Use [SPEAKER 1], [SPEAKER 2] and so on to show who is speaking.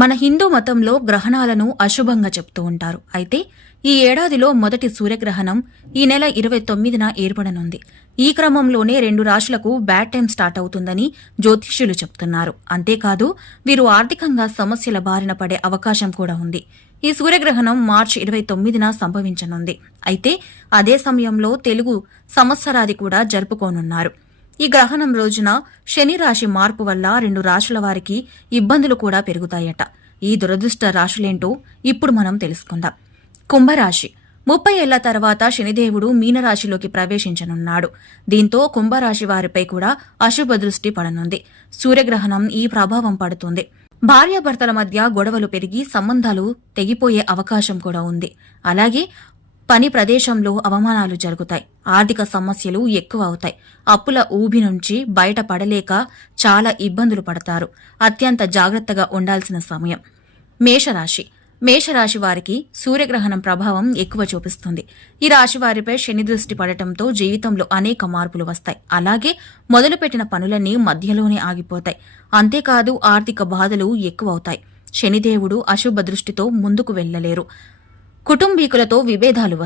[SPEAKER 1] మన హిందూ మతంలో గ్రహణాలను అశుభంగా చెప్తూ ఉంటారు. అయితే ఈ ఏడాదిలో మొదటి సూర్యగ్రహణం ఈ నెల ఇరవై తొమ్మిదిన ఏర్పడనుంది. ఈ క్రమంలోనే రెండు రాశులకు బ్యాడ్ టైం స్టార్ట్ అవుతుందని జ్యోతిష్యులు చెప్తున్నారు. అంతేకాదు వీరు ఆర్థికంగా సమస్యల బారిన పడే అవకాశం కూడా ఉంది. ఈ సూర్యగ్రహణం మార్చి ఇరవై తొమ్మిదిన సంభవించనుంది. అయితే అదే సమయంలో తెలుగు సంవత్సరాది కూడా జరుపుకోనున్నారు. ఈ గ్రహణం రోజున శని రాశి మార్పు వల్ల రెండు రాశుల వారికి ఇబ్బందులు కూడా పెరుగుతాయట. ఈ దురదృష్ట రాశులేంటో ఇప్పుడు మనం తెలుసుకుందాం. కుంభరాశి. ముప్పై ఏళ్ళ తర్వాత శనిదేవుడు మీనరాశిలోకి ప్రవేశించనున్నాడు. దీంతో కుంభరాశి వారిపై కూడా అశుభ దృష్టి పడనుంది. సూర్యగ్రహణం ఈ ప్రభావం పడుతుంది. భార్యాభర్తల మధ్య గొడవలు పెరిగి సంబంధాలు తెగిపోయే అవకాశం కూడా ఉంది. అలాగే పని ప్రదేశంలో అవమానాలు జరుగుతాయి. ఆర్థిక సమస్యలు ఎక్కువ అవుతాయి అప్పుల ఊబి నుంచి బయటపడలేక చాలా ఇబ్బందులు పడతారు. అత్యంత జాగ్రత్తగా ఉండాల్సిన సమయం. మేషరాశి. మేషరాశి వారికి సూర్యగ్రహణం ప్రభావం ఎక్కువ చూపిస్తుంది. ఈ రాశి వారిపై శని దృష్టి పడటంతో జీవితంలో అనేక మార్పులు వస్తాయి. అలాగే మొదలుపెట్టిన పనులన్నీ మధ్యలోనే ఆగిపోతాయి. అంతేకాదు ఆర్థిక బాధలు ఎక్కువ అవుతాయి శనిదేవుడు అశుభ దృష్టితో ముందుకు వెళ్ళలేరు కుటుంబీకులతో విభేదాలు